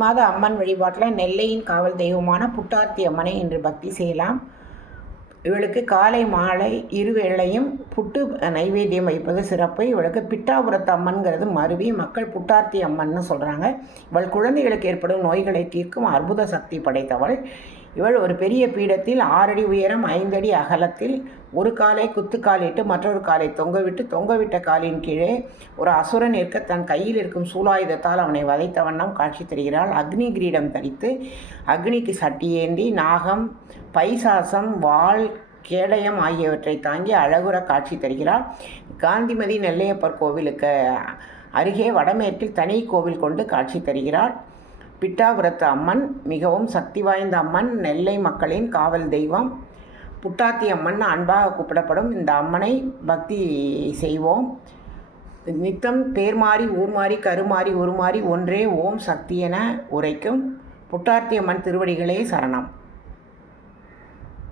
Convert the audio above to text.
மாத அம்மன் வழிபாட்டில் நெல்லையின் காவல் தெய்வமான புட்டார்த்தி அம்மனை இன்று பக்தி செய்யலாம். இவளுக்கு காலை மாலை இருவேளையும் புட்டு நைவேத்தியம் வைப்பது சிறப்பு. இவளுக்கு பிட்டாபுரத்து அம்மன்கிறது மருவி மக்கள் புட்டார்த்தி அம்மன்னு சொல்கிறாங்க. இவள் குழந்தைகளுக்கு ஏற்படும் நோய்களை தீர்க்கும் அற்புத சக்தி படைத்தவள். இவள் ஒரு பெரிய பீடத்தில் 6 அடி உயரம் 5 அடி அகலத்தில் ஒரு காலை குத்துக்காலிட்டு மற்றொரு காலை தொங்கவிட்ட காலின் கீழே ஒரு அசுரன் இருக்க தன் கையில் இருக்கும் சூலாயுதத்தால் அவனை வதைத்த வண்ணம் காட்சி தருகிறாள். அக்னி கிரீடம் தரித்து அக்னிக்கு சட்டி ஏந்தி நாகம், பைசாசம், வாள், கேடயம் ஆகியவற்றை தாங்கி அழகுற காட்சி தருகிறாள். காந்திமதி நெல்லையப்பர் கோவிலுக்கு அருகே வடமேற்கில் தனி கோவில் கொண்டு காட்சி தருகிறாள். பிட்டாபுரத்து அம்மன் மிகவும் சக்தி வாய்ந்த அம்மன். நெல்லை மக்களின் காவல் தெய்வம். புட்டாத்தி அம்மன் அன்பாக கூப்பிடப்படும் இந்த அம்மனை பக்தி செய்வோம். நித்தம் பேர் மாறி ஊர் மாறி கருமாறி உருமாறி ஒன்றே ஓம் சக்தி என உரைக்கும் புட்டார்த்தி அம்மன் திருவடிகளே சரணம்.